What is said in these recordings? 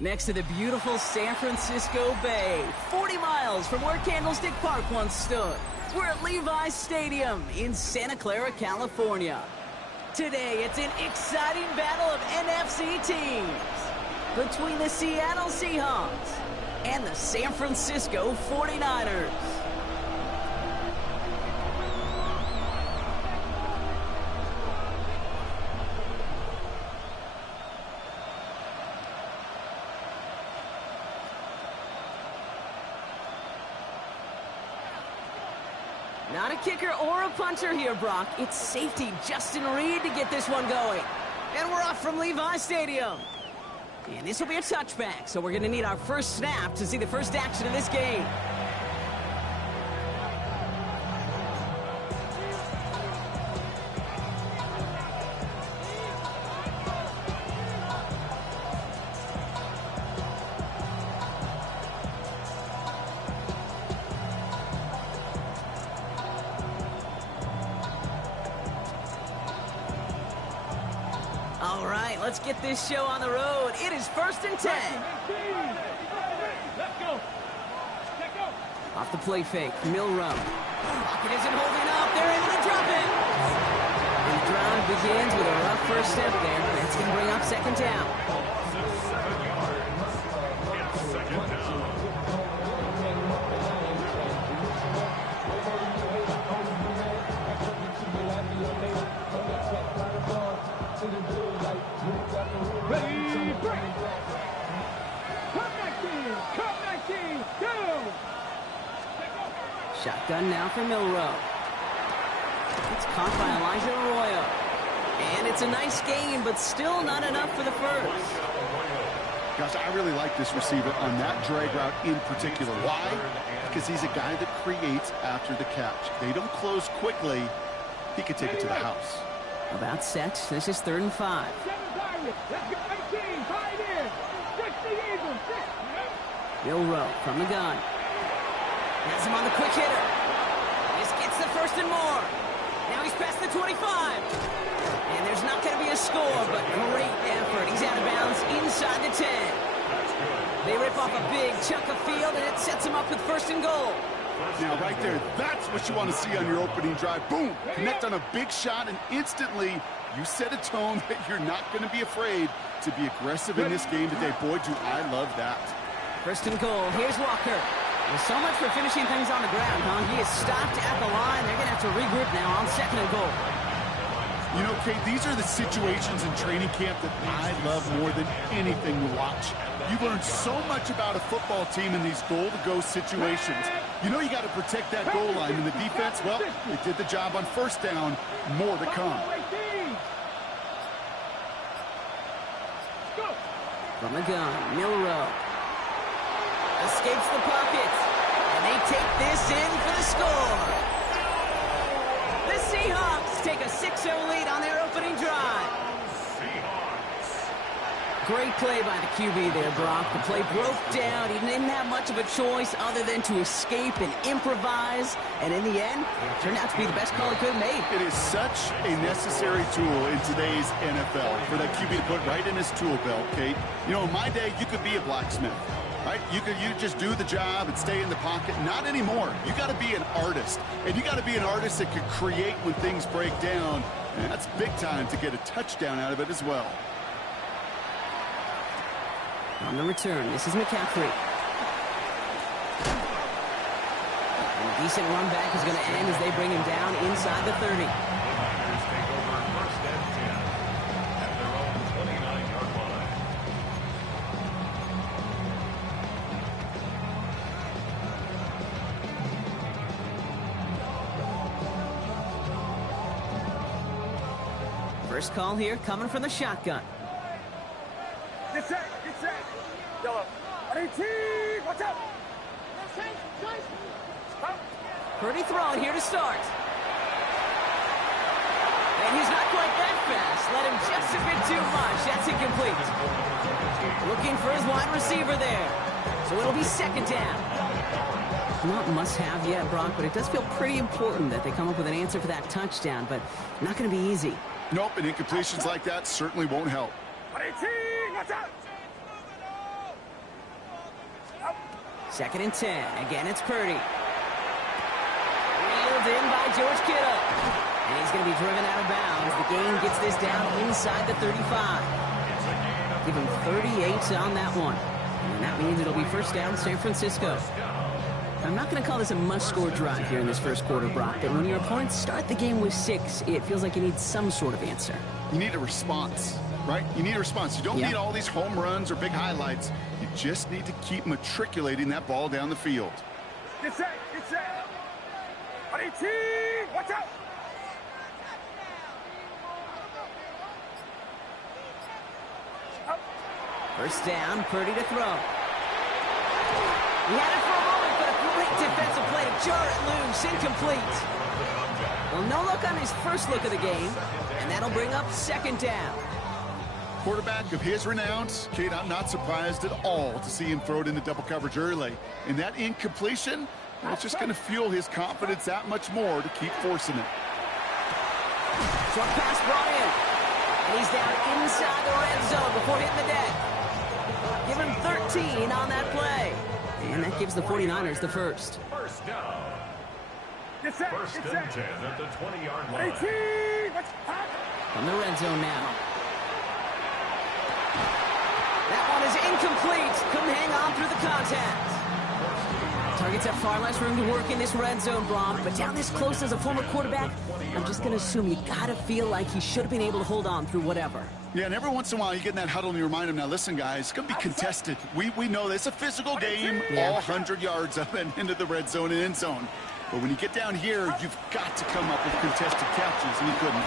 Next to the beautiful San Francisco Bay, 40 miles from where Candlestick Park once stood. We're at Levi's Stadium in Santa Clara, California. Today, it's an exciting battle of NFC teams between the Seattle Seahawks and the San Francisco 49ers. Not a kicker or a puncher here, Brock. It's safety Justin Reed to get this one going. And we're off from Levi's Stadium. And this will be a touchback, so we're going to need our first snap to see the first action of this game. All right, let's get this show on the road. It is 1st and 10. Let's go. Off the play fake, Milrow. Pocket isn't holding up. They're able to drop it. And the drive begins with a rough first step there. That's going to bring up 2nd down. Shotgun now for Milrow. It's caught by Elijah Arroyo. And it's a nice game, but still not enough for the first. Gosh, I really like this receiver on that drag route in particular. Why? Because he's a guy that creates after the catch. They don't close quickly. He could take it to the house. About set. This is 3rd and 5. Milrow from the gun. Has him on the quick hitter. This gets the 1st and more. Now he's past the 25. And there's not going to be a score, but great effort. He's out of bounds inside the 10. They rip off a big chunk of field, and it sets him up with 1st and goal. Now, right there, that's what you want to see on your opening drive. Boom! Connect on a big shot, and instantly you set a tone that you're not going to be afraid to be aggressive in this game today. Boy, do I love that. 1st and goal. Here's Walker. Well, so much for finishing things on the ground, huh? He is stopped at the line. They're going to have to regroup now on 2nd and goal. You know, Kate, these are the situations in training camp that I love more than anything to watch. You learn so much about a football team in these goal-to-go situations. You know you got to protect that goal line. And the defense, well, they did the job on 1st down. More to come. From the gun, Milrow. Escapes the pocket, and they take this in for the score. The Seahawks take a 6-0 lead on their opening drive. Great play by the QB there, Brock. The play broke down. He didn't have much of a choice other than to escape and improvise. And in the end, it turned out to be the best call he could have made. It is such a necessary tool in today's NFL for that QB to put right in his tool belt, Kate. You know, in my day, you could be a blacksmith. Right? You just do the job and stay in the pocket. Not anymore. You got to be an artist. And you got to be an artist that can create when things break down. And that's big time to get a touchdown out of it as well. On the return, this is McCaffrey. And a decent run back is going to end as they bring him down inside the 30. First call here coming from the shotgun. Get set. Yellow. Watch out. Pretty thrown here to start. And he's not quite that fast. Let him just a bit too much. That's incomplete. Looking for his wide receiver there. So it'll be 2nd down. Not must-have yet, Brock, but it does feel pretty important that they come up with an answer for that touchdown, but not going to be easy. Nope, and incompletions like that certainly won't help. 2nd and 10. Again, it's Purdy. Reeled in by George Kittle. And he's going to be driven out of bounds. The game gets this down inside the 35. Give him 38 on that one. And that means it'll be first down San Francisco. I'm not going to call this a must-score drive here in this first quarter, Brock, but when your opponents start the game with 6, it feels like you need some sort of answer. You need a response, right? You need a response. You don't need all these home runs or big highlights. You just need to keep matriculating that ball down the field. Get set, get set. 18, watch out. First down, Purdy to throw. He had it for a moment, but a great defensive play to jar it loose, incomplete. Well, no look on his first look of the game, and that'll bring up 2nd down. Quarterback of his renown, Kate, I'm not surprised at all to see him throw it into double coverage early. And that incompletion, it's just going to fuel his confidence that much more to keep forcing it. Short pass brought in. And he's down inside the red zone before hitting the deck. Give him 13 on that play. And that gives the 49ers the first. First down. Get set, First get and set. 10 at the 20-yard line. 18, watch out. From the red zone now. That one is incomplete. Couldn't hang on through the contact. Targets have far less room to work in this red zone, Brock, but down this close as a former quarterback, I'm just going to assume you got to feel like he should have been able to hold on through whatever. Yeah, and every once in a while you get in that huddle and you remind him, now listen, guys, it's going to be contested. We know this. It's a physical game, all 100 yards up and into the red zone and end zone. But when you get down here, you've got to come up with contested catches, and he couldn't.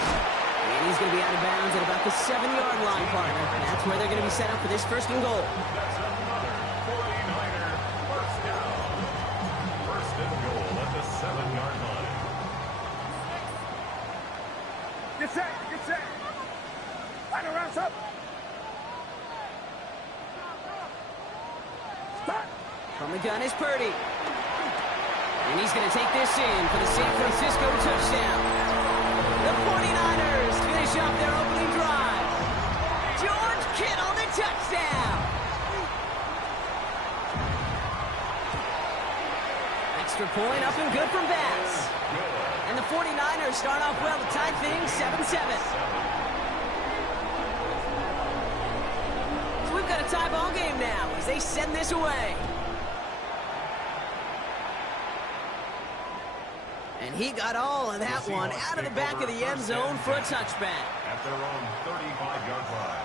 And he's going to be out of bounds at about the 7-yard line, partner. That's where they're going to be set up for this first and goal. That's another 49er first down. First and goal at the 7-yard line. Get set, get set. Line around, up. Start. From the gun is Purdy. And he's going to take this in for the San Francisco touchdown. The 49ers finish up their opening drive. George Kittle, the touchdown. Extra point up and good from Bass. And the 49ers start off well to tie things 7-7. So we've got a tie ball game now as they send this away. And he got all of that one out of the back of the end zone for a touchback. At their own 35-yard line.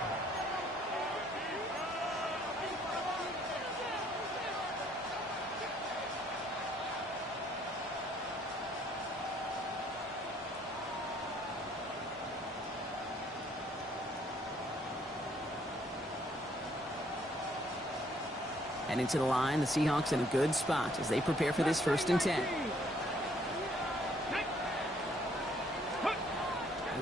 And into the line, the Seahawks in a good spot as they prepare for this 1st and 10.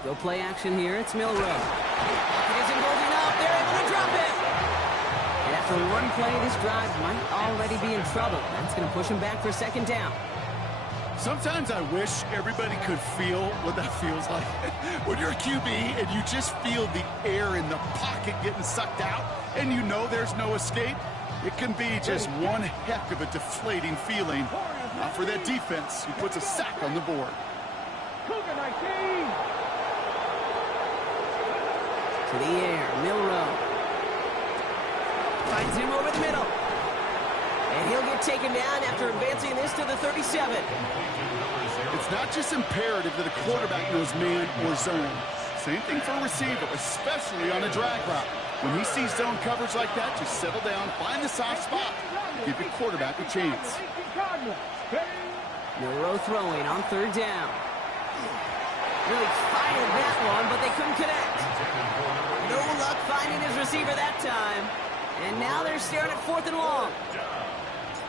Go play action here. It's Milrow. It isn't holding up. They're able to drop it. And after one play, this drive might already be in trouble. That's going to push him back for 2nd down. Sometimes I wish everybody could feel what that feels like. When you're a QB and you just feel the air in the pocket getting sucked out and you know there's no escape, it can be just one heck of a deflating feeling. For that defense, who puts a sack on the board. Cougar 19. To the air, Milrow. Finds him over the middle. And he'll get taken down after advancing this to the 37. It's not just imperative that a quarterback knows man or zone. Same thing for a receiver, especially on a drag route. When he sees zone coverage like that, just settle down, find the soft spot, give your quarterback a chance. Milrow throwing on 3rd down. Really fired that one, but they couldn't connect. No luck finding his receiver that time. And now they're staring at 4th and long.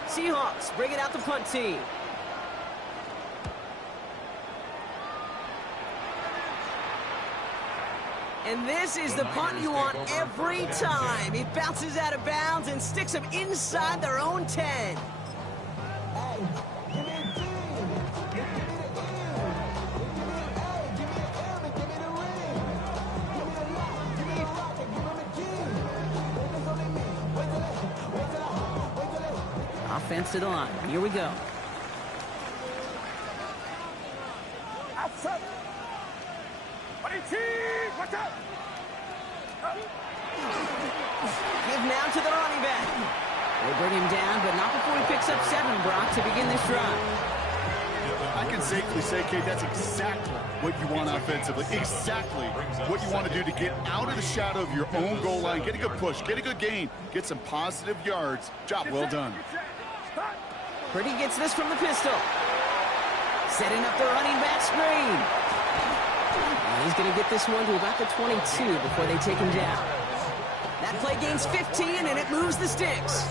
Seahawks bring it out the punt team. And this is the punt you want every time. He bounces out of bounds and sticks them inside their own 10. offense to the line. Here we go. Outside. Watch out. Give now to the running back. They bring him down, but not before he picks up 7, Brock, to begin this drive. I can safely say, Kate, that's exactly what you want offensively. Exactly what you want to do to get out of the shadow of your own goal line. Get a good push. Get a good gain. Get some positive yards. Job well done. Purdy gets this from the pistol. Setting up the running back screen. And he's going to get this one to about the 22 before they take him down. That play gains 15, and it moves the sticks.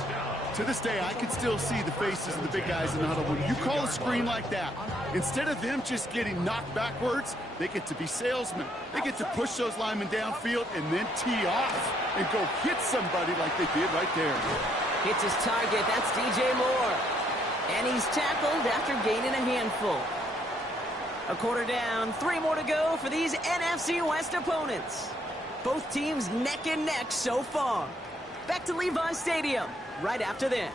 To this day, I can still see the faces of the big guys in the huddle. When you call a screen like that, instead of them just getting knocked backwards, they get to be salesmen. They get to push those linemen downfield and then tee off and go hit somebody like they did right there. Hits his target. That's DJ Moore. And he's tackled after gaining a handful. A quarter down, 3 more to go for these NFC West opponents. Both teams neck and neck so far. Back to Levi's Stadium right after this.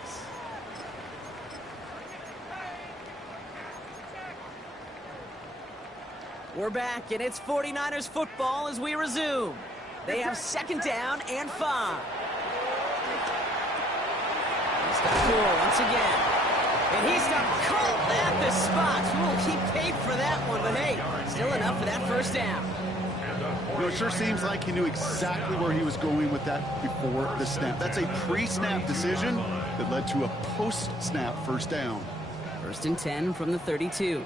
We're back, and it's 49ers football as we resume. They have 2nd down and 5. He's got Moore once again. And he's got Colt at the spot. Ooh, he paid for that one, but hey, still enough for that 1st down. You know, it sure seems like he knew exactly where he was going with that before the snap. That's a pre-snap decision that led to a post-snap 1st down. 1st and 10 from the 32.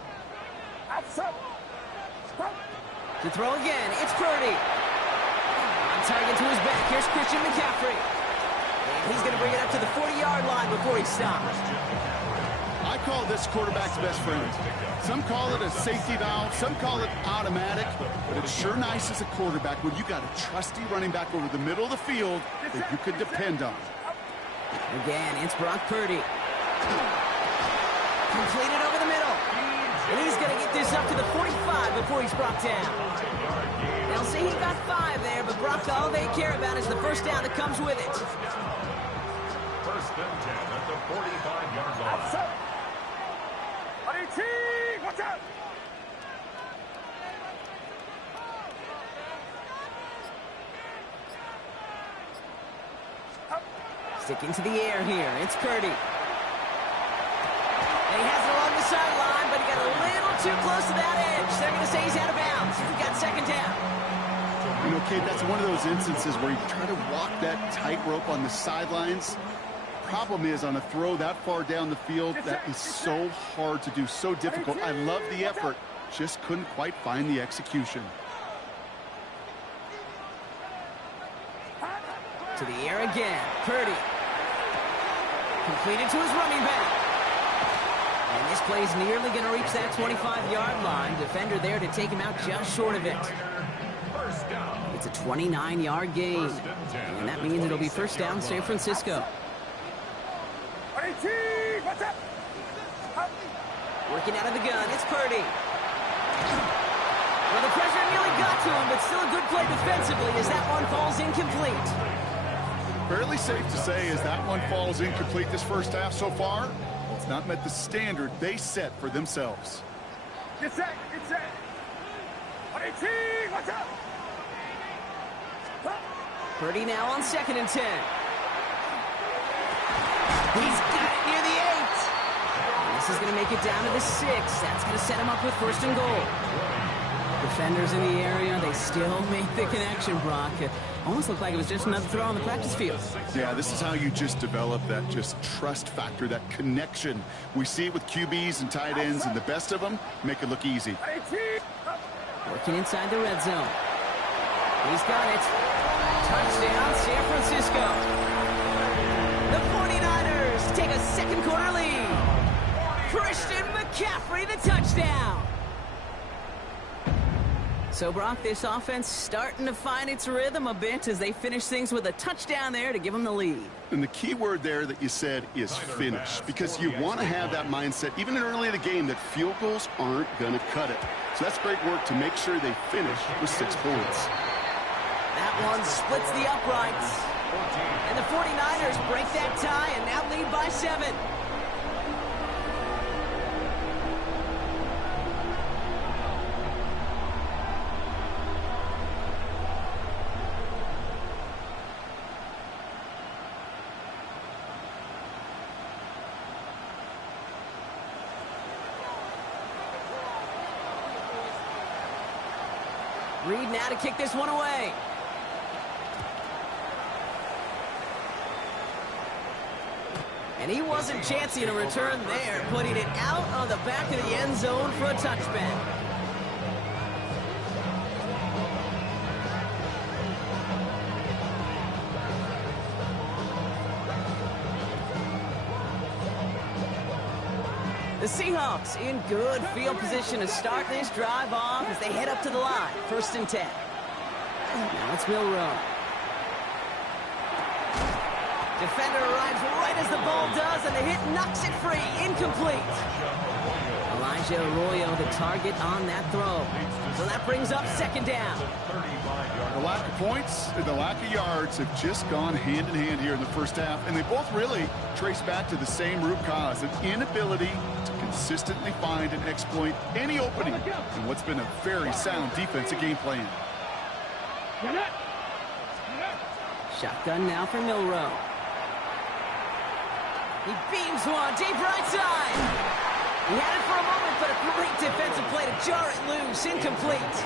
To throw again, it's Purdy. On target to his back, here's Christian McCaffrey. And he's going to bring it up to the 40-yard line before he stops. I call this quarterback's best friend. Some call it a safety valve, some call it automatic, but it's sure nice as a quarterback when you got a trusty running back over the middle of the field that you could depend on. Again, it's Brock Purdy. Completed over the middle. And he's going to get this up to the 45 before he's brought down. They'll say he got 5 there, but Brock, all they care about is the 1st down that comes with it. 1st and 10 at the 45-yard line. Watch out! Sticking to the air here, it's Purdy. And he has it along the sideline, but he got a little too close to that edge. They're going to say he's out of bounds. He's got 2nd down. You know, Kate, that's one of those instances where you try to walk that tightrope on the sidelines. Problem is, on a throw that far down the field, that is so hard to do, so difficult. I love the effort, just couldn't quite find the execution. To the air again, Purdy. Completed to his running back. And this play's nearly going to reach that 25-yard line. Defender there to take him out just short of it. It's a 29-yard gain. And that means it'll be 1st down San Francisco. Working out of the gun, it's Purdy. Well, the pressure nearly got to him, but still a good play defensively as that one falls incomplete. Fairly safe to say as that one falls incomplete this 1st half so far, it's not met the standard they set for themselves. Get set! Watch out! Purdy now on 2nd and 10. He's got it near the 8. And this is going to make it down to the 6. That's going to set him up with 1st and goal. Defenders in the area, they still make the connection, Brock. It almost looked like it was just another throw on the practice field. Yeah, this is how you just develop that just trust factor, that connection. We see it with QBs and tight ends, and the best of them make it look easy. Working inside the red zone. He's got it. Touchdown, San Francisco. The 49ers take a 2nd quarter lead. Christian McCaffrey, the touchdown. So, Brock, this offense starting to find its rhythm a bit as they finish things with a touchdown there to give them the lead. And the key word there that you said is finish, because you want to have that mindset, even early in the game, that field goals aren't going to cut it. So that's great work to make sure they finish with 6 points. That one splits the uprights. And the 49ers break that tie and now lead by 7. Reed now to kick this one away. And he wasn't chancing a return there, putting it out on the back of the end zone for a touchback. The Seahawks in good field position to start this drive off as they head up to the line. 1st and 10. Now it's Milroe. Defender arrives right as the ball does, and the hit knocks it free. Incomplete. Elijah Arroyo, the target on that throw. So that brings up 2nd down. The lack of points and the lack of yards have just gone hand in hand here in the first half, and they both really trace back to the same root cause, an inability to consistently find and exploit any opening in what's been a very sound defensive game plan. Shotgun now for Milroe. He beams one deep right side. He had it for a moment, but a great defensive play to jar it loose. Incomplete.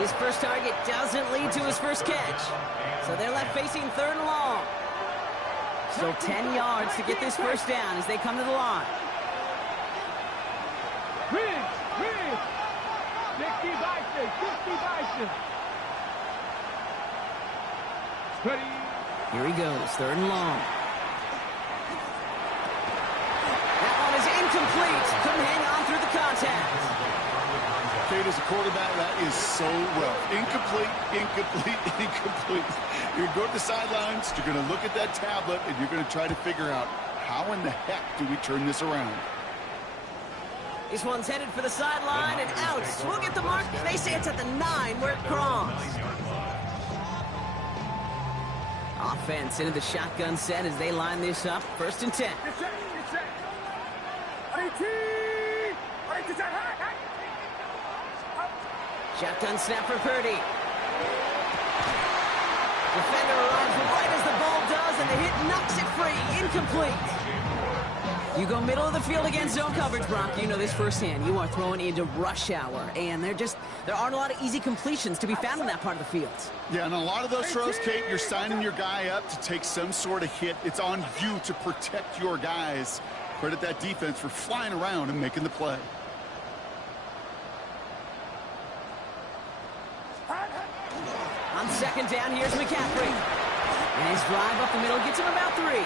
His first target doesn't lead to his first catch. So they're left facing 3rd and long. So 10 yards to get this first down as they come to the line. Here he goes, 3rd and long. That one is incomplete. Couldn't hang on through the contact. Kate, as a quarterback, that is so well. Incomplete, incomplete, incomplete. You're going to the sidelines, you're going to look at that tablet, and you're going to try to figure out how in the heck do we turn this around. This one's headed for the sideline and out. We'll get the mark. They say it's at the 9 where it crossed. Offense into the shotgun set as they line this up. 1st and 10. Shotgun snap for Purdy. Defender arrives right as the ball does, and the hit knocks it free. Incomplete. You go middle of the field against zone coverage, Brock. You know this firsthand. You are throwing into rush hour, and there aren't a lot of easy completions to be found in that part of the field. Yeah, and a lot of those throws, Kate, you're signing your guy up to take some sort of hit. It's on you to protect your guys. Credit that defense for flying around and making the play. On 2nd down, here's McCaffrey. And his drive up the middle gets him about 3.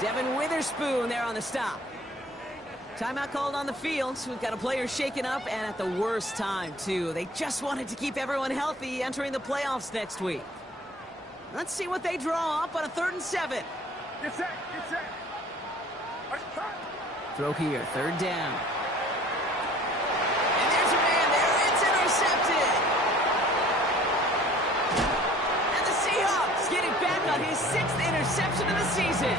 Devin Witherspoon there on the stop. Timeout called on the field. We've got a player shaken up, and at the worst time, too. They just wanted to keep everyone healthy entering the playoffs next week. Let's see what they draw up on a 3rd and 7. Get set. Throw here, 3rd down. And there's a man there. It's intercepted. And the Seahawks get it back on his 6th interception of the season.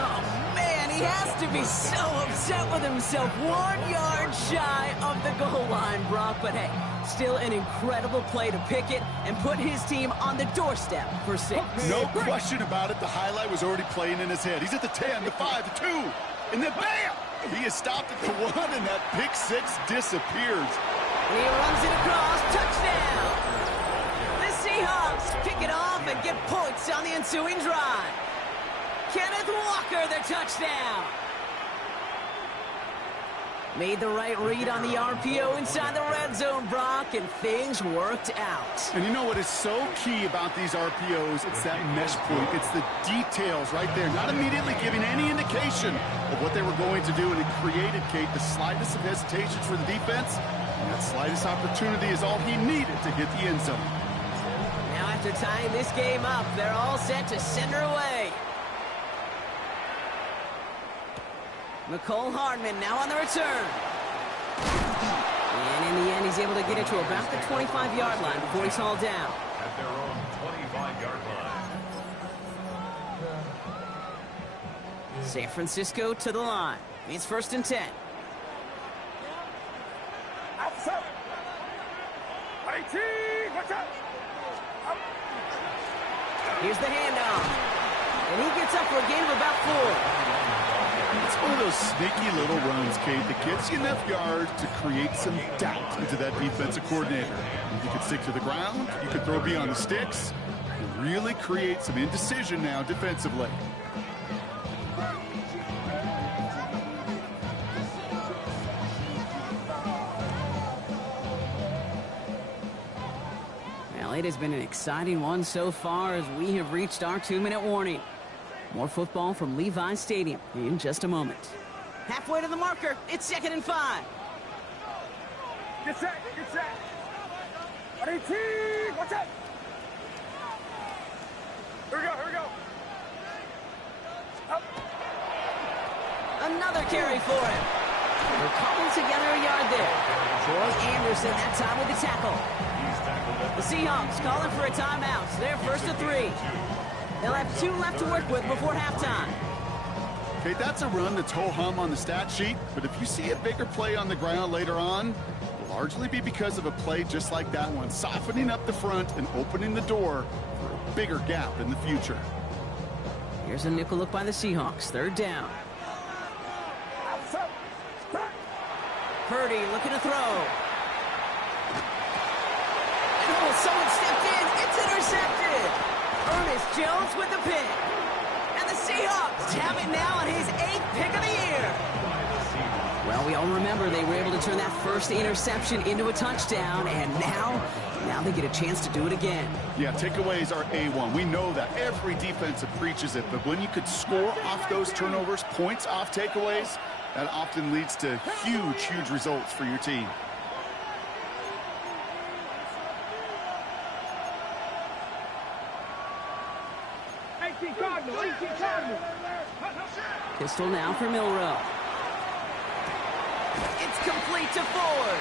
Oh, man, he has to be so upset with himself. 1 yard shy of the goal line, Brock. But, hey, still an incredible play to pick it and put his team on the doorstep for 6. No question about it. The highlight was already playing in his head. He's at the 10, the 5, the 2, and then bam! He is stopped at the 1, and that pick 6 disappears. He runs it across. Touchdown! The Seahawks pick it off and get points on the ensuing drive. Kenneth Walker, the touchdown. Made the right read on the RPO inside the red zone, Brock, and things worked out. And you know what is so key about these RPOs? It's that mesh point. It's the details right there. Not immediately giving any indication of what they were going to do, and it created, Kate, the slightest of hesitations for the defense. And that slightest opportunity is all he needed to hit the end zone. Now after tying this game up, they're all set to send her away. McCole Hardman now on the return. And in the end, he's able to get it to about the 25-yard line before he's hauled down. At their own 25-yard line. San Francisco to the line. It's 1st and 10. Outside. 18. Watch out. Here's the handoff. And he gets up for a gain of about 4. It's one of those sneaky little runs, Kate, that gets you enough yards to create some doubt into that defensive coordinator. You can stick to the ground. You can throw beyond the sticks. You really create some indecision now defensively. Well, it has been an exciting one so far as we have reached our 2-minute warning. More football from Levi Stadium in just a moment. Halfway to the marker. It's 2nd and 5. Get set, get set. 18, watch out. Here we go, here we go. Up. Another carry for him. They're calling together a yard there. Troy Anderson that time with the tackle. The Seahawks calling for a timeout. So they're 1st and 3. They'll have 2 left to work with before halftime. Okay, that's a run that's ho-hum on the stat sheet, but if you see a bigger play on the ground later on, it'll largely be because of a play just like that one, softening up the front and opening the door for a bigger gap in the future. Here's a nickel look by the Seahawks. 3rd down. Purdy looking to throw. Oh, someone stepped in. It's intercepted. Ernest Jones with the pick. And the Seahawks have it now on his 8th pick of the year. Well, we all remember they were able to turn that first interception into a touchdown, and now they get a chance to do it again. Yeah, takeaways are A1. We know that. Every defense preaches it, but when you could score off those turnovers, points off takeaways, that often leads to huge, huge results for your team. Pistol now for Milrow. It's complete to Ford.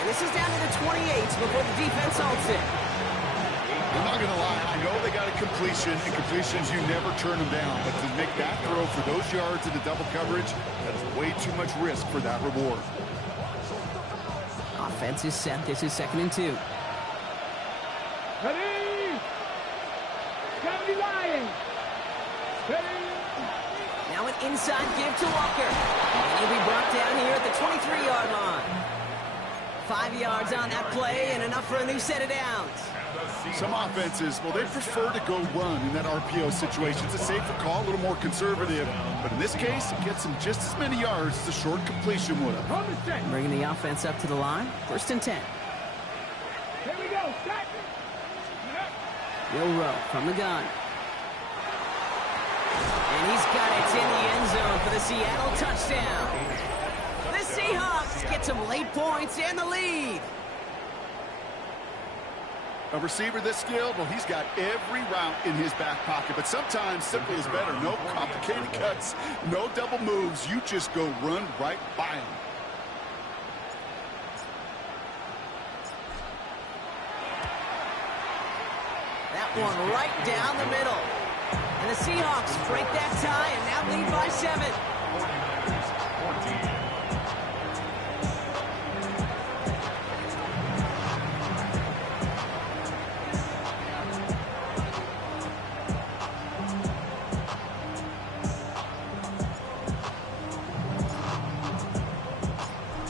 And this is down to the 28 before the defense halts it. I'm not going to lie. I know they got a completion, and completions, you never turn them down. But to make that throw for those yards in the double coverage, that's way too much risk for that reward. Offense is set. This is 2nd and 2. Ready? County Lions. Ready? Now an inside give to Walker. And he'll be brought down here at the 23-yard line. 5 yards on that play and enough for a new set of downs. Some offenses, well, they prefer to go run in that RPO situation. It's a safer call, a little more conservative. But in this case, it gets them just as many yards as a short completion would have. Bringing the offense up to the line. 1st and 10. Here we go. Start. Milrow from the gun. And he's got it in the end zone for the Seattle touchdown. The Seahawks get some late points and the lead. A receiver this skilled, well, he's got every route in his back pocket. But sometimes simple is better. No complicated cuts, no double moves. You just go run right by him. That one right down the middle. And the Seahawks break that tie and now lead by 7. 49ers 14.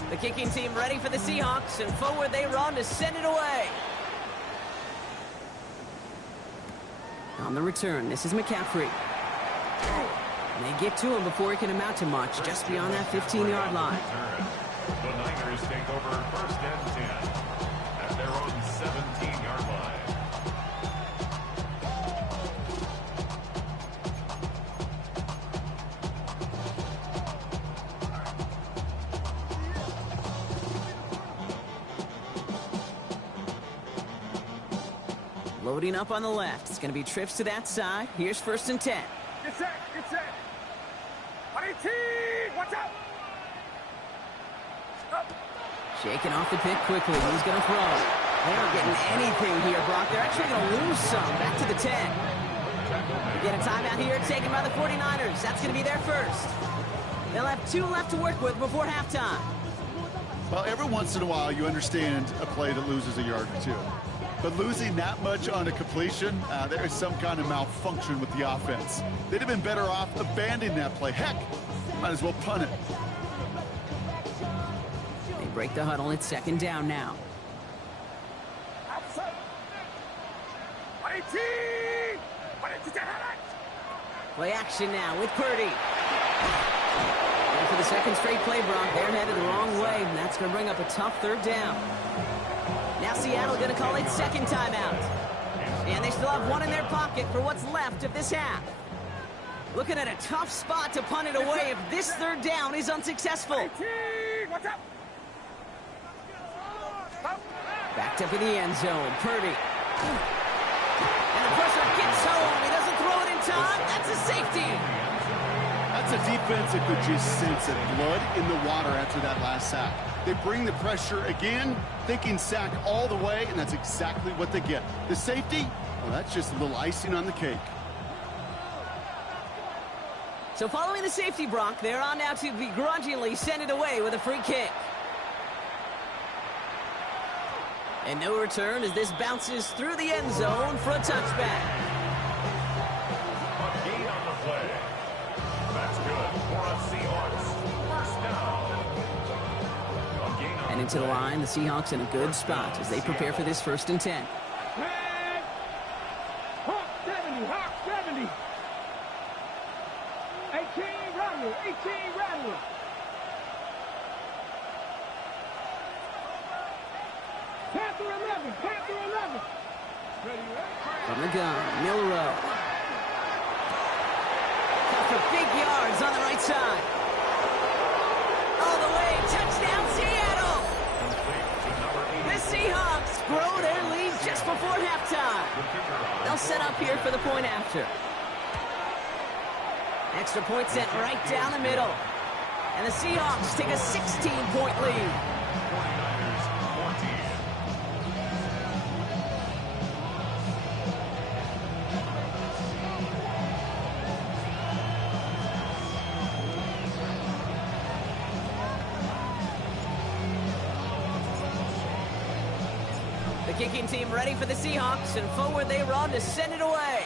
The kicking team ready for the Seahawks, and forward they run to send it away. On the return, this is McCaffrey. And they get to him before he can amount to much, just beyond that 15-yard line. The Niners take over 1st and 10 at their own 17-yard line. Loading up on the left. It's going to be trips to that side. Here's 1st and 10. Get set, get set. 18, watch out. Up. Shaking off the pick quickly. He's going to throw. They aren't getting anything here, Brock. They're actually going to lose some. Back to the 10. We get a timeout here taken by the 49ers. That's going to be their first. They'll have 2 left to work with before halftime. Well, every once in a while, you understand a play that loses a yard or 2. But losing that much on a completion, there is some kind of malfunction with the offense. They'd have been better off abandoning that play. Heck, might as well punt it. They break the huddle. It's second down now. Play action now with Purdy. And for the second straight play, Brock, they're headed the wrong way, and that's going to bring up a tough third down. Now Seattle going to call it second timeout. And they still have one in their pocket for what's left of this half. Looking at a tough spot to punt it away if this third down is unsuccessful. Backed up in the end zone, Purdy. And the pressure gets home. He doesn't throw it in time. That's a safety. That's a defense that could just sense it. Blood in the water after that last sack. They bring the pressure again, thinking sack all the way, and that's exactly what they get. The safety, well, that's just a little icing on the cake. So following the safety, Brock, they're on now to begrudgingly send it away with a free kick. And no return as this bounces through the end zone for a touchback. A gain on the play. That's good for a Seahawks. First down. A gain on And into the line, the Seahawks in a good spot as they prepare for this 1st and 10. Hawk 70, Hawk 70. 18 Rattler, 18 Rattler. Panther 11, Panther 11. From the gun, Milrow. Got for big yards on the right side. All the way, touchdown Seattle! The Seahawks grow their lead just before halftime. They'll set up here for the point after. Extra point sent right down the middle. And the Seahawks take a 16-point lead. 49ers 14. The kicking team ready for the Seahawks, and forward they run to send it away.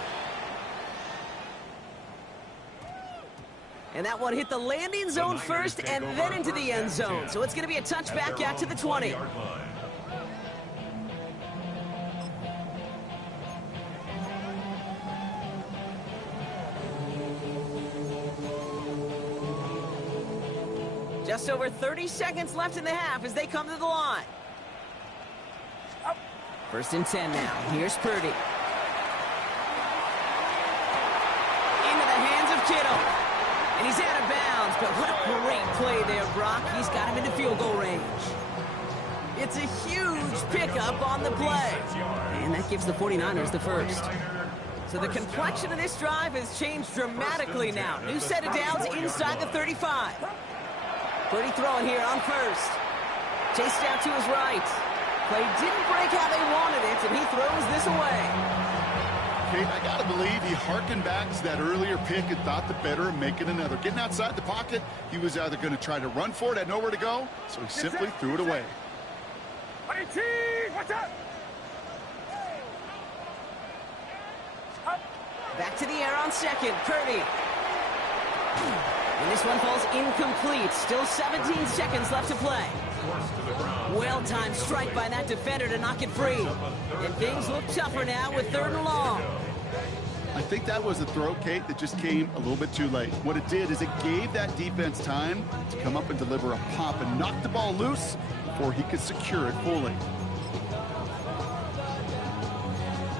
And that one hit the landing zone first and then into the end zone. So it's going to be a touchback out to the 20. Just over 30 seconds left in the half as they come to the line. 1st and 10 now. Here's Purdy. Into the hands of Kittle. And he's out of bounds, but what a great play there, Brock. He's got him into field goal range. It's a huge pickup on the play. And that gives the 49ers the first. So the complexion of this drive has changed dramatically now. New set of downs inside the 35. Purdy throwing here on 1st. Chased out to his right. Play didn't break how they wanted it, and he throws this away. Kate, I got to believe he harkened back to that earlier pick and thought the better of making another. Getting outside the pocket, he was either going to try to run for it, had nowhere to go, so he simply threw it away. Watch out! Back to the air on 2nd, Purdy. And this one falls incomplete. Still 17 seconds left to play. Well-timed strike by that defender to knock it free. And things look tougher now with 3rd and long. I think that was the throw, Kate, that just came a little bit too late. What it did is it gave that defense time to come up and deliver a pop and knock the ball loose before he could secure it fully.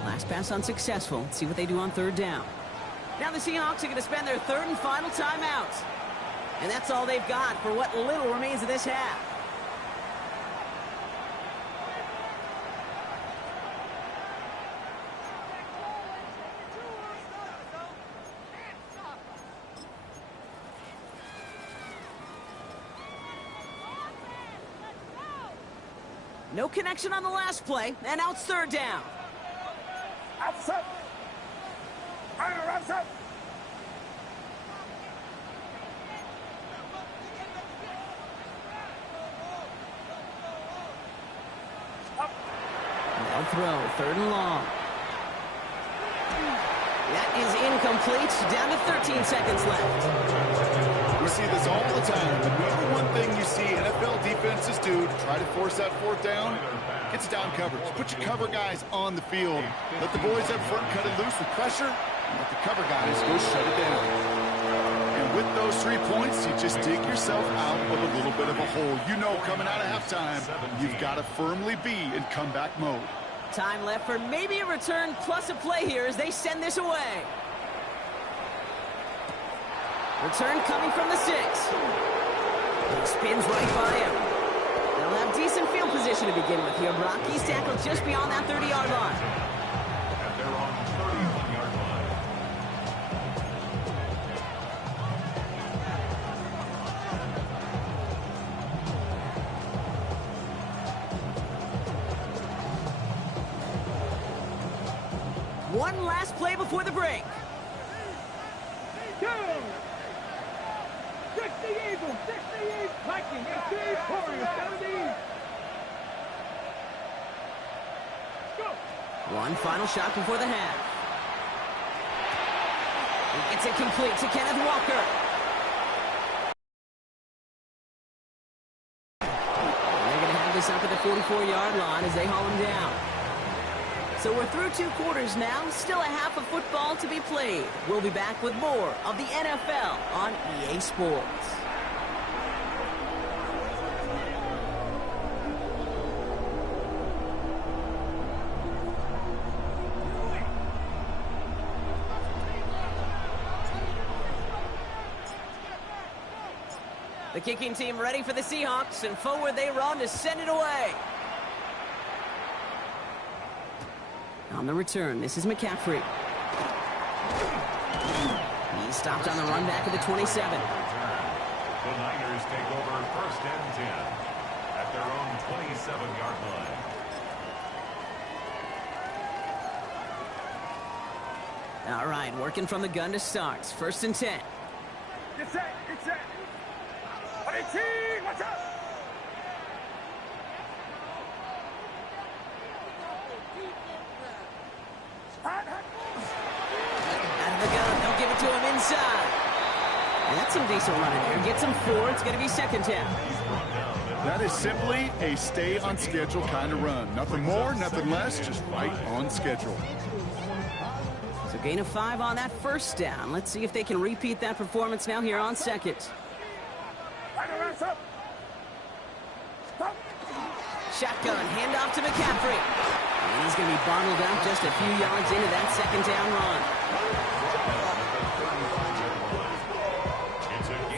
Last pass unsuccessful. Let's see what they do on 3rd down. Now the Seahawks are going to spend their 3rd and final timeout. And that's all they've got for what little remains of this half. No connection on the last play, and now it's 3rd down. Outside! Outside! They'll throw, 3rd and long. That is incomplete. Down to 13 seconds left. We see this all the time. The number one thing you see NFL defenses do to try to force that 4th down, it's down coverage. Put your cover guys on the field. Let the boys up front cut it loose with pressure, and let the cover guys go shut it down. And with those 3 points, you just dig yourself out of a little bit of a hole. You know, coming out of halftime, you've got to firmly be in comeback mode. Time left for maybe a return plus a play here as they send this away. Return coming from the 6. He spins right by him. They'll have decent field position to begin with here. Brock, he's tackled just beyond that 30-yard line. And they're on 31-yard line. One last play before the break. 68, 68, Viking, 18, Warriors, 17. Go. One final shot before the half. He gets it complete to Kenneth Walker. And they're going to have this up at the 44-yard line as they haul him down. So we're through 2 quarters now, still a half of football to be played. We'll be back with more of the NFL on EA Sports. The kicking team ready for the Seahawks, and forward they run to send it away. On the return, this is McCaffrey. He stopped on the run back at the 27. The Niners take over 1st and 10 at their own 27-yard line. All right, working from the gun to start. 1st and 10. Get set, get set. 18, watch out. Out of the gun, they'll give it to him inside. And that's some decent running here. Gets him 4. It's going to be 2nd down. That is simply a stay on schedule kind of run. Nothing more, nothing less, just right on schedule. So gain of 5 on that 1st down. Let's see if they can repeat that performance now here on 2nd. Shotgun, handoff to McCaffrey. And he's going to be bottled out just a few yards into that 2nd down run.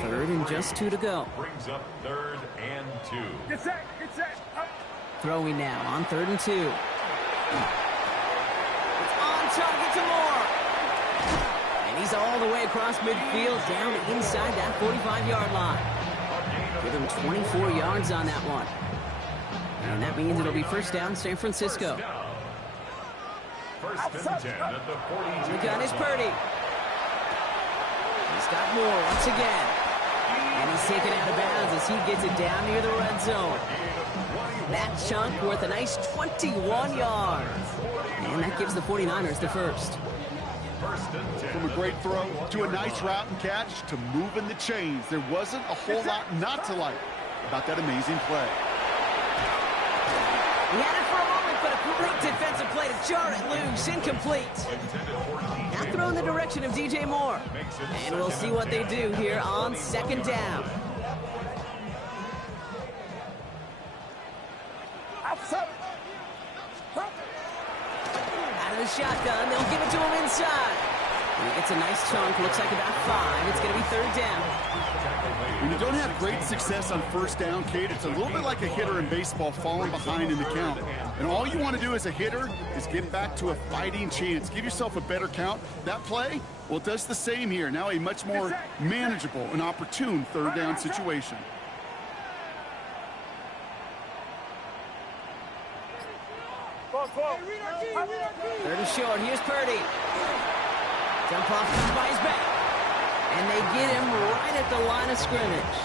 3rd and just 2 to go. Brings up 3rd and 2. Get set, get set. Throwing now on 3rd and 2. It's on target to Moore. And he's all the way across midfield down inside that 45-yard line. Give him 24 yards on that one. And that means it'll be 1st down, San Francisco. 1st and 10 at the 42. The gun is Purdy. He's got Moore once again. And he's taken out of bounds as he gets it down near the red zone. That chunk worth a nice 21 yards. And that gives the 49ers the 1st. From a great throw to a nice route and catch to moving the chains. There wasn't a whole lot not to like about that amazing play. He had it for a moment, but a great defensive play to jar it loose. Incomplete. Now throw in the direction of DJ Moore. And we'll see what they do here on 2nd down. Out of the shotgun, they'll give it to him inside. And he gets a nice chunk, looks like about 5. It's going to be 3rd down. When you don't have great success on 1st down, Kate, it's a little bit like a hitter in baseball falling behind in the count. And all you want to do as a hitter is get back to a fighting chance. Give yourself a better count. That play, well, it does the same here. Now a much more manageable and opportune 3rd down situation. Third and short. Here's Purdy. Jump off comes by his back. And they get him right at the line of scrimmage.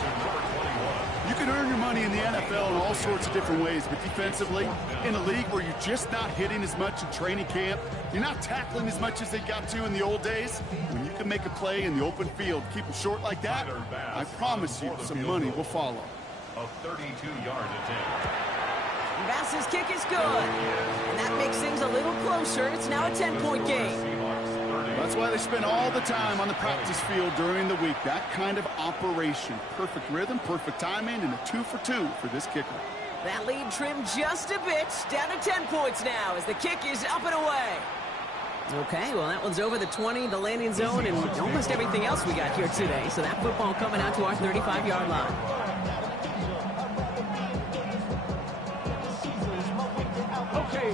You can earn your money in the NFL in all sorts of different ways, but defensively, in a league where you're just not hitting as much in training camp, you're not tackling as much as they got to in the old days, when you can make a play in the open field, keep it short like that, I promise you some money will follow. A 32-yard attempt. Bass's kick is good. And that makes things a little closer. It's now a 10-point game. That's why they spend all the time on the practice field during the week. That kind of operation. Perfect rhythm, perfect timing, and a 2-for-2 for this kicker. That lead trimmed just a bit. Down to 10 points now as the kick is up and away. Okay, well, that one's over the 20, the landing zone, and almost everything else we got here today. So that football coming out to our 35-yard line.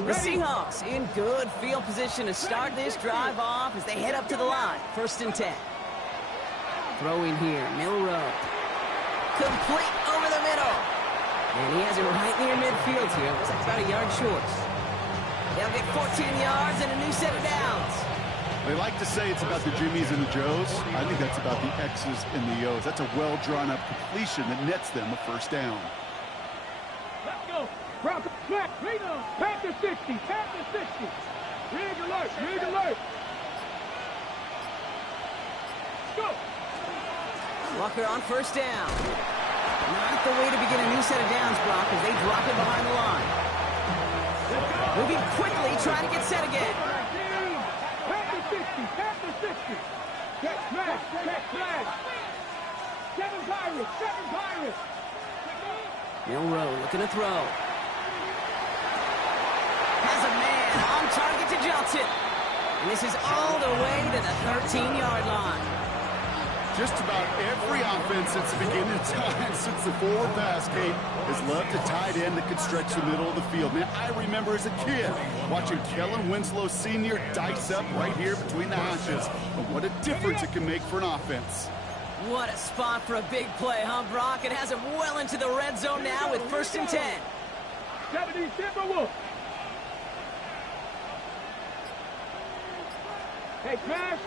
The Seahawks in good field position to start this drive off as they head up to the line. 1st and 10. Throwing here, Milrow. Complete over the middle. And he has it right near midfield here. Looks like about a yard short. They'll get 14 yards and a new set of downs. They like to say it's about the Jimmies and the Joes. I think that's about the X's and the O's. That's a well-drawn-up completion that nets them a 1st down. Let's go. Broncos, back, right on. Back to 60, back to 60. Rig alert, rig alert. Go. Walker on 1st down. Not the way to begin a new set of downs, Brock, as they drop it behind the line. Moving quickly, trying to get set again. Back to 60, back to 60. Catch flag, catch flag. 7 Pirates, 7 Pirates. Milrow looking to throw. Has a man on target to Johnson. And this is all the way to the 13-yard line. Just about every offense since the beginning of time, since the forward pass, Kate, has loved a tight end that could stretch the middle of the field. Man, I remember as a kid watching Kellen Winslow Sr. dice up right here between the hashes. But what a difference it can make for an offense. What a spot for a big play, huh, Brock? It has him well into the red zone now with 1st and 10. 70 Timberwolves. Hey, Crash.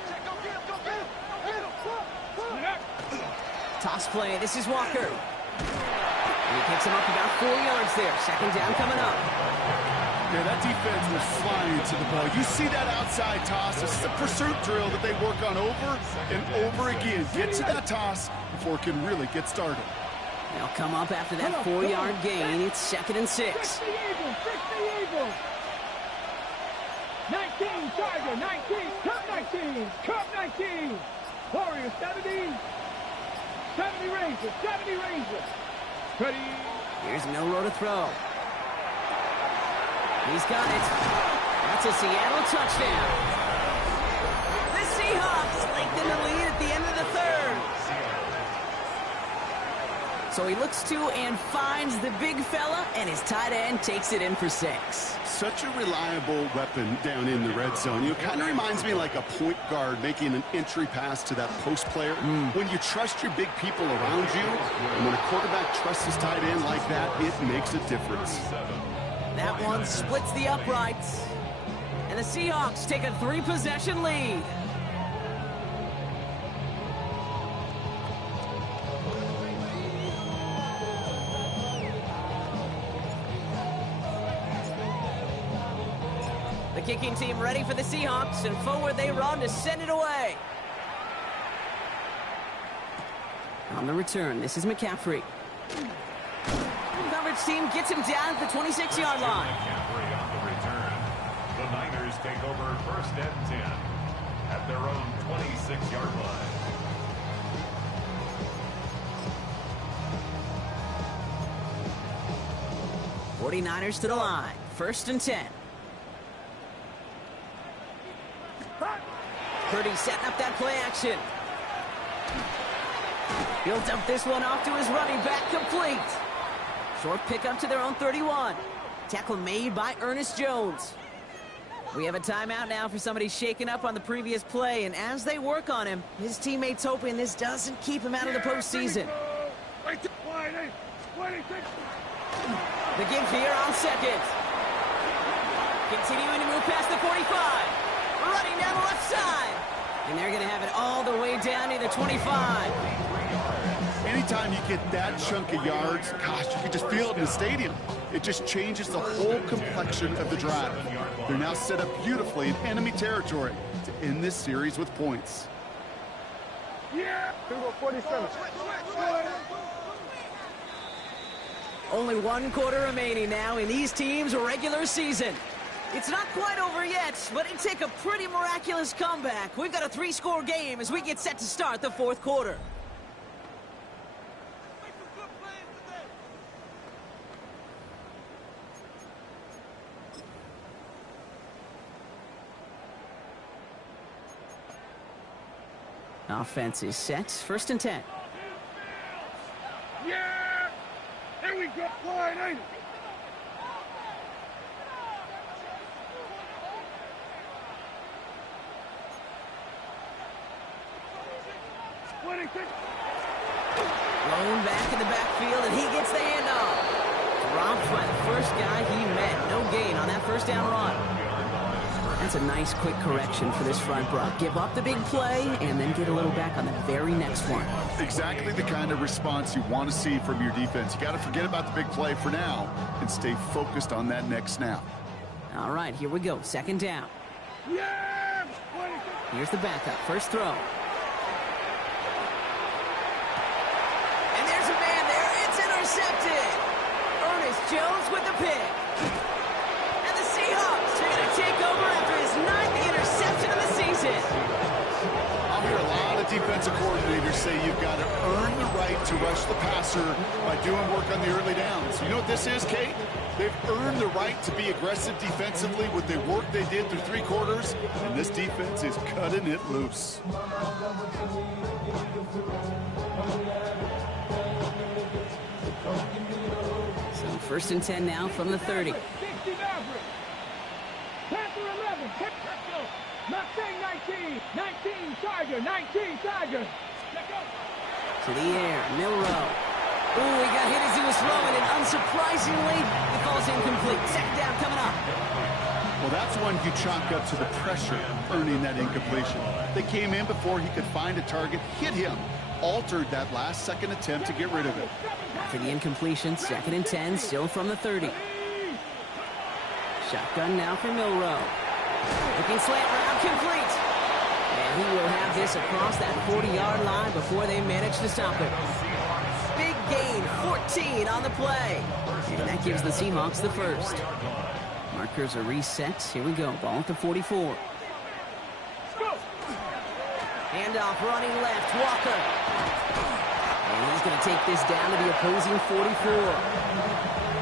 Toss play. This is Walker. And he picks him up about 4 yards there. 2nd down coming up. Yeah, that defense was flying to the ball. You see that outside toss. This is a pursuit drill that they work on over and over again. Get to that toss before it can really get started. They'll come up after that 4-yard gain. It's 2nd and 6. 60 Eagles. 19, Tiger, 19, Cup 19. Warriors, 70. 70 Rangers. Ready. Here's Milrow to throw. He's got it. That's a Seattle touchdown. The Seahawks lengthen the lead at the end of the 3rd. So he looks to and finds the big fella, and his tight end takes it in for 6. Such a reliable weapon down in the red zone. You know, kind of reminds me like a point guard making an entry pass to that post player. When you trust your big people around you, and when a quarterback trusts his tight end like that, it makes a difference. That one splits the uprights. And the Seahawks take a 3-possession lead. The kicking team ready for the Seahawks, and forward they run to send it away. On the return, this is McCaffrey. The coverage team gets him down at the 26-yard line. McCaffrey on the return. The Niners take over 1st and 10 at their own 26-yard line. '49ers to the line. 1st and 10. Purdy setting up that play action. He'll dump this one off to his running back, complete. Short pickup to their own 31. Tackle made by Ernest Jones. We have a timeout now for somebody shaken up on the previous play, and as they work on him, his teammates hoping this doesn't keep him out of the postseason. The give here on 2nd. Continuing to move past the 45. Running down the left side. And they're going to have it all the way down to the 25. Anytime you get that chunk of yards, gosh, you can just feel it in the stadium. It just changes the whole complexion of the drive. They're now set up beautifully in enemy territory to end this series with points. Yeah! 47. Only one quarter remaining now in these teams' regular season. It's not quite over yet, but it took a pretty miraculous comeback. We've got a 3-score game as we get set to start the fourth quarter. Offense is set. 1st and 10. Yeah! There we go. Line, ain't it? Blown back in the backfield, and he gets the handoff. Dropped by the first guy he met. No gain on that first down run. That's a nice quick correction for this front, Brock. Give up the big play and then get a little back on the very next one. Exactly the kind of response you want to see from your defense. You got to forget about the big play for now and stay focused on that next snap. All right, here we go. 2nd down. Yeah! Here's the backup. First throw. And there's a man there. It's intercepted. Ernest Jones with the pick. And the Seahawks are going to take over after his 9th interception of the season. I'll hear a lot of defensive coordinators say you've got to earn the right to rush the passer by doing work on the early downs. You know what this is, Kate? They've earned the right to be aggressive defensively with the work they did through 3 quarters, and this defense is cutting it loose. So 1st and 10 now from the 30. 60 Maverick. Panther 11. Mustang 19. 19 Tiger. 19 Tiger. Let's go. To the air. Milrow. Ooh, he got hit as he was throwing, and unsurprisingly, it falls incomplete. 2nd down coming up. Well, that's one you chalk up to the pressure earning that incompletion. They came in before he could find a target, hit him, altered that last-second attempt to get rid of it. After the incompletion, 2nd and 10, still from the 30. Shotgun now for Milrow. Looking slant route, complete. And he will have this across that 40-yard line before they manage to stop it. Big gain, 14 on the play. And that gives the Seahawks the first. Markers are reset. Here we go. Ball at the 44. Handoff running left. Walker. And he's going to take this down to the opposing 44.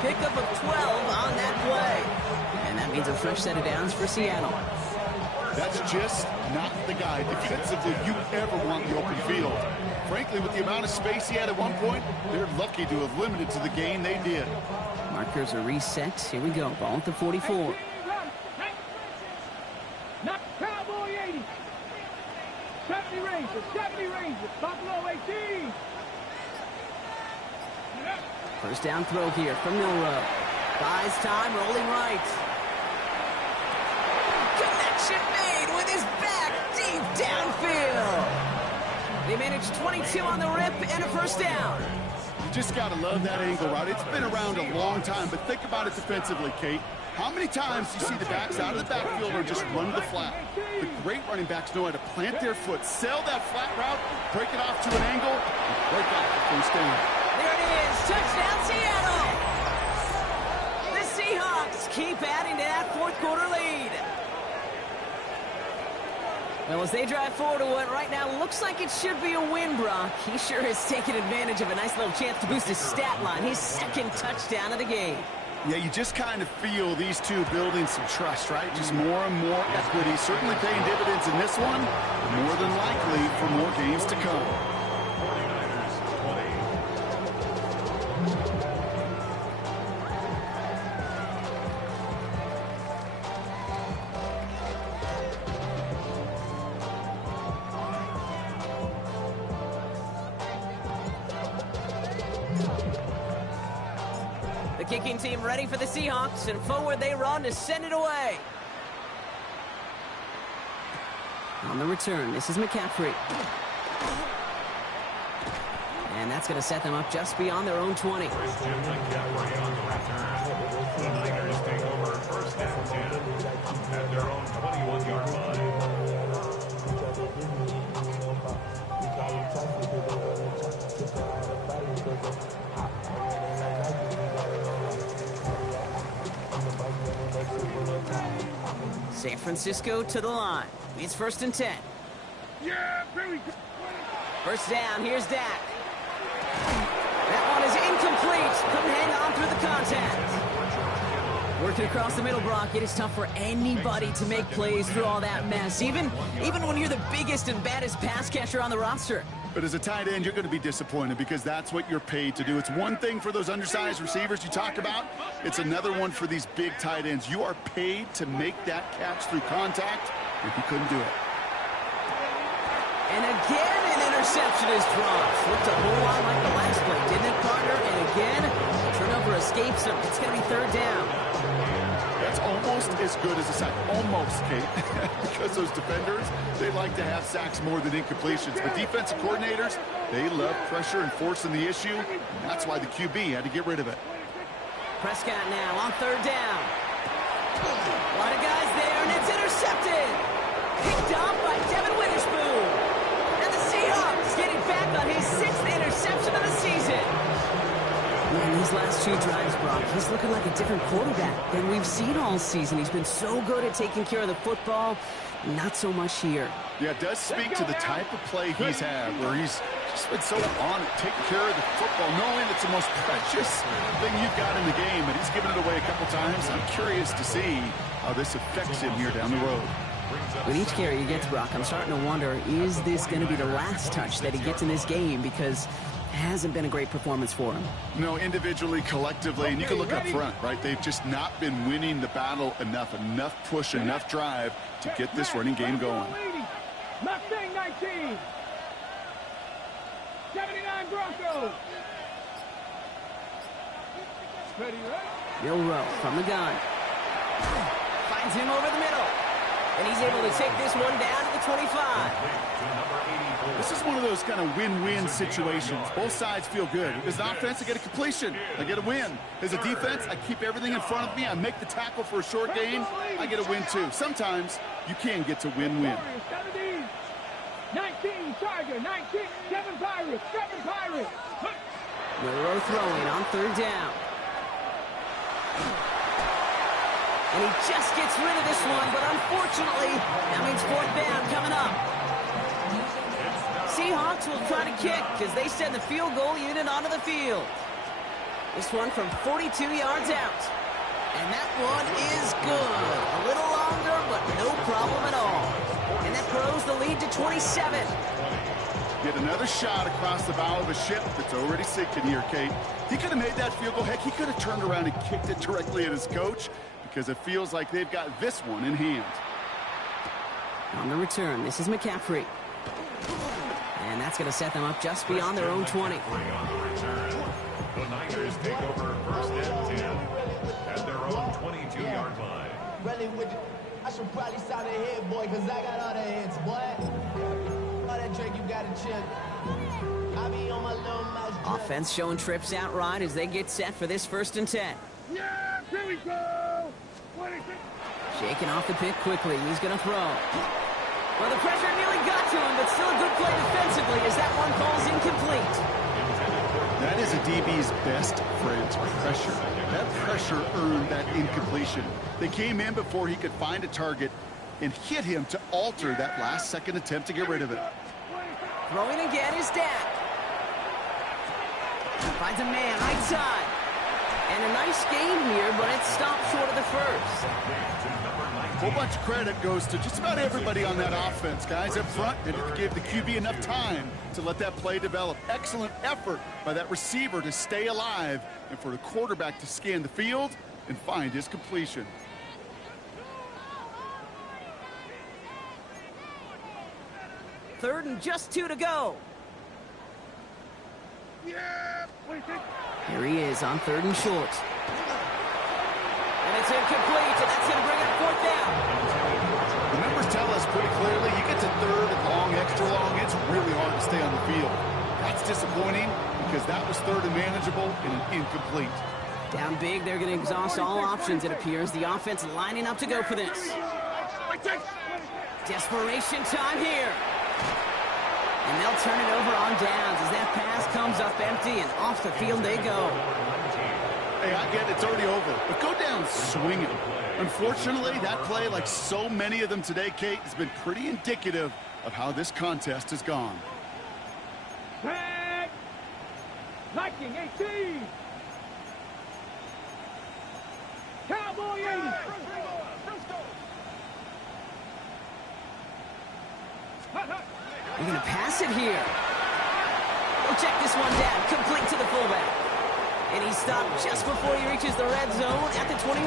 Pickup of 12 on that play. And that means a fresh set of downs for Seattle. That's just not the guy defensively you ever want in the open field. Frankly, with the amount of space he had at one point, they're lucky to have limited to the gain they did. Markers are reset. Here we go. Ball at the 44. Not Cowboy 80. 70 Rangers. 70 Rangers. Buffalo 18. First down throw here from Milrow. Buys time, rolling right. Connection made with his back deep downfield. They managed 22 on the rip and a first down. You just got to love that angle route. It's been around a long time, but think about it defensively, Kate. How many times do you see the backs out of the backfield or just run the flat? The great running backs know how to plant their foot, sell that flat route, break it off to an angle, and break out the first down. There it is. Touchdown, Seattle. The Seahawks keep adding to that fourth quarter lead. Well, as they drive forward to what right now looks like it should be a win, Brock, he sure has taken advantage of a nice little chance to boost his stat line. His 2nd touchdown of the game. Yeah, you just kind of feel these two building some trust, right? Just more and more equity. Certainly paying dividends in this one, more than likely for more games to come. The kicking team ready for the Seahawks, and forward they run to send it away. On the return, this is McCaffrey. And that that's going to set them up just beyond their own 20. Christian McCaffrey on the return. The Niners take over first and 10 at their own 21-yard line. San Francisco to the line. It's first and 10. Yeah, very good. First down, here's Dak. That one is incomplete. Couldn't hang on through the contact. Working across the middle, Brock, it is tough for anybody to make plays through all that mess, even when you're the biggest and baddest pass catcher on the roster. But as a tight end, you're going to be disappointed because that's what you're paid to do. It's one thing for those undersized receivers you talk about. It's another one for these big tight ends. You are paid to make that catch through contact, and he couldn't do it. And again, an interception is dropped. Looked a whole lot like the last play, didn't it, partner? And again, the turnover escapes him. It's going to be third down. That's almost as good as a sack. Almost, Kate. Because those defenders, they like to have sacks more than incompletions. But defensive coordinators, they love pressure and forcing the issue. And that's why the QB had to get rid of it. Prescott now on third down. A lot of guys there, and it's intercepted. Picked off by Devin Witherspoon. And the Seahawks getting back on his 6th interception of the season. Man, these last 2 drives, Brock, he's looking like a different quarterback than we've seen all season. He's been so good at taking care of the football, not so much here. Yeah, it does speak to the type of play he's had, where he's just been so on it, taking care of the football, knowing it's the most precious thing you've got in the game, and he's given it away a couple times. I'm curious to see how this affects him here down the road. With each carry he gets, Brock, I'm starting to wonder, is this going to be the last touch that he gets in this game? Because it hasn't been a great performance for him. No, individually, collectively, and you can look up front, right? They've just not been winning the battle enough push, enough drive to get this running game going. Mustang 19. 79 Broncos. Ready, right? Bill Rowe from the gun. Finds him over the middle. And he's able to take this one down to the 25. This is one of those kind of win-win situations. Both sides feel good. As an offense, I get a completion. I get a win. As a defense, I keep everything in front of me. I make the tackle for a short gain. I get a win, too. Sometimes you can get to win-win. 19 Tiger, 19, 7 Pirates, 7 Pirates. Rowe throwing on third down. And he just gets rid of this one, but unfortunately, that means fourth down coming up. Seahawks will try to kick as they send the field goal unit onto the field. This one from 42 yards out. And that one is good. A little longer, but no problem at all. And that grows the lead to 27. Get another shot across the bow of a ship that's already sinking here, Kate. He could have made that field goal. Heck, he could have turned around and kicked it directly at his coach, because it feels like they've got this one in hand. On the return, this is McCaffrey. And that's going to set them up just beyond their own 20. On the return, the Niners take over first and 10 at their own 22-yard line. Really, I should probably sound a hit, boy, because I got all the hits, boy. All that drink you got to chip. I be on my little mouse. Offense showing trips out right as they get set for this first and 10. Yeah, here we go. 26. Shaking off the pick quickly. He's going to throw. Well, the pressure nearly got to him, but still a good play defensively as that one falls incomplete. That is a DB's best friend, pressure. That pressure earned that incompletion. They came in before he could find a target and hit him to alter that last-second attempt to get rid of it. Throwing again is Dak. Finds a man right side. And a nice game here, but it stopped short of the first. A whole bunch of credit goes to just about everybody on that offense, guys up front, and it gave the QB enough time to let that play develop. Excellent effort by that receiver to stay alive and for the quarterback to scan the field and find his completion. Third and just 2 to go. Yeah, 26. Here he is on third and short. And it's incomplete, and that's going to bring up fourth down. The numbers tell us pretty clearly, you get to third and long, extra long, it's really hard to stay on the field. That's disappointing because that was third and manageable and an incomplete. Down big, they're going to exhaust all options, it appears. The offense lining up to go for this. Desperation time here. And they'll turn it over on downs as that pass comes up empty, and off the field they go. Hey, I get it, it's already over, but go down swinging. Unfortunately, that play, like so many of them today, Kate, has been pretty indicative of how this contest has gone. Tag! Liking 18! Cowboy 80! They're going to pass it here. We'll check this one down, complete to the fullback. And he stopped just before he reaches the red zone at the 21.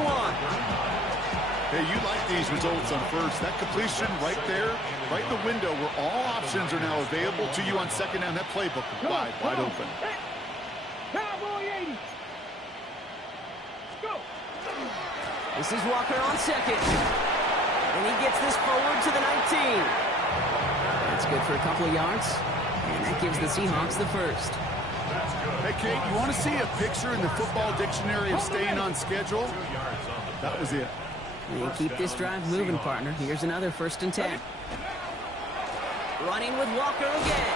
Hey, you like these results on first. That completion right there, right in the window where all options are now available to you on second down. That playbook wide open. Cowboy 80! Go! This is Walker on second. And he gets this forward to the 19. That's good for a couple of yards. And that gives the Seahawks the first. Hey, Kate, you want to see a picture in the football dictionary of staying on schedule? That was it. And keep this drive moving, partner. Here's another 1st and 10. Running with Walker again.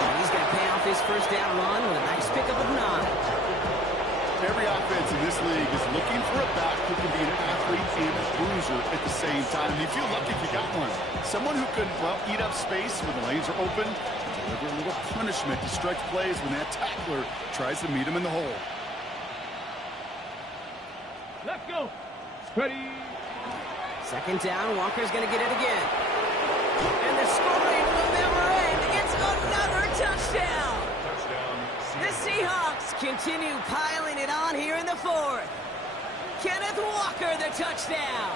And he's going to pay off his first down run with a nice pickup of 9. Every offense in this league is looking for a back who can be an athlete and a bruiser at the same time. You feel lucky if you got one. Someone who can, well, eat up space when the lanes are open, deliver a little punishment to stretch plays when that tackler tries to meet him in the hole. Let's go! Ready! Second down, Walker's going to get it again. And the scoring will never end. It's another touchdown! The Seahawks continue piling it on here in the 4th. Kenneth Walker, the touchdown.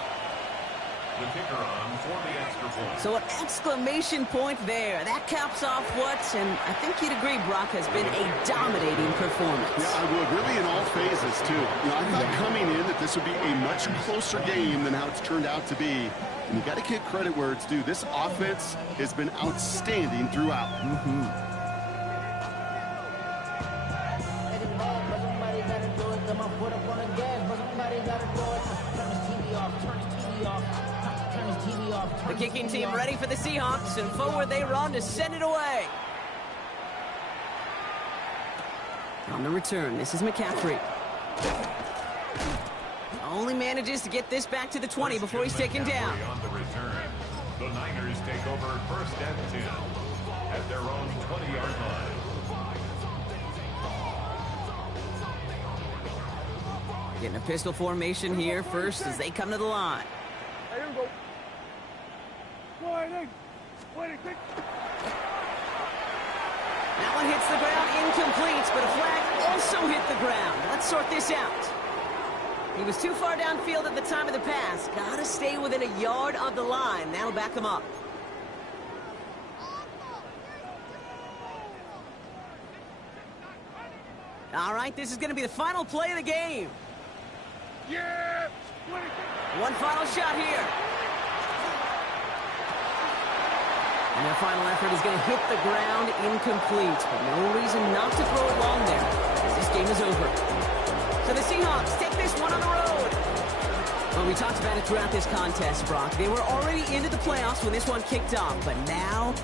The kicker on for the extra point. So an exclamation point there. That caps off what, and I think you'd agree, Brock, has been a dominating performance. Yeah, I would. Really in all phases, too. You know, I thought coming in that this would be a much closer game than how it's turned out to be. And you got to give credit where it's due. This offense has been outstanding throughout. The kicking team ready for the Seahawks, and forward they run to send it away. On the return, this is McCaffrey. Only manages to get this back to the 20 before he's taken down. On the return, the Niners take over 1st and 10 at their own 20-yard line. Getting a pistol formation here first as they come to the line. Here we go. Waiting. That one hits the ground, incomplete, but a flag also hit the ground. Let's sort this out. He was too far downfield at the time of the pass. Gotta stay within a yard of the line. That'll back him up. All right, this is going to be the final play of the game. Yeah! One final shot here. And their final effort is going to hit the ground incomplete. But no reason not to throw it long there, as this game is over. So the Seahawks take this one on the road. Well, we talked about it throughout this contest, Brock. They were already into the playoffs when this one kicked off, but now...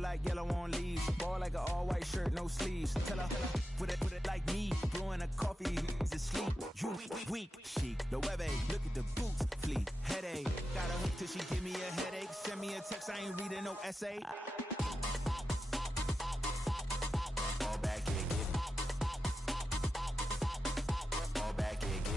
Like yellow on leaves, ball like an all-white shirt, no sleeves. Tell her, put it like me, blowing a coffee, to sleep. You weak, chic, the web look at the boots, fleet, headache. Got a hook till she give me a headache. Send me a text, I ain't reading no essay.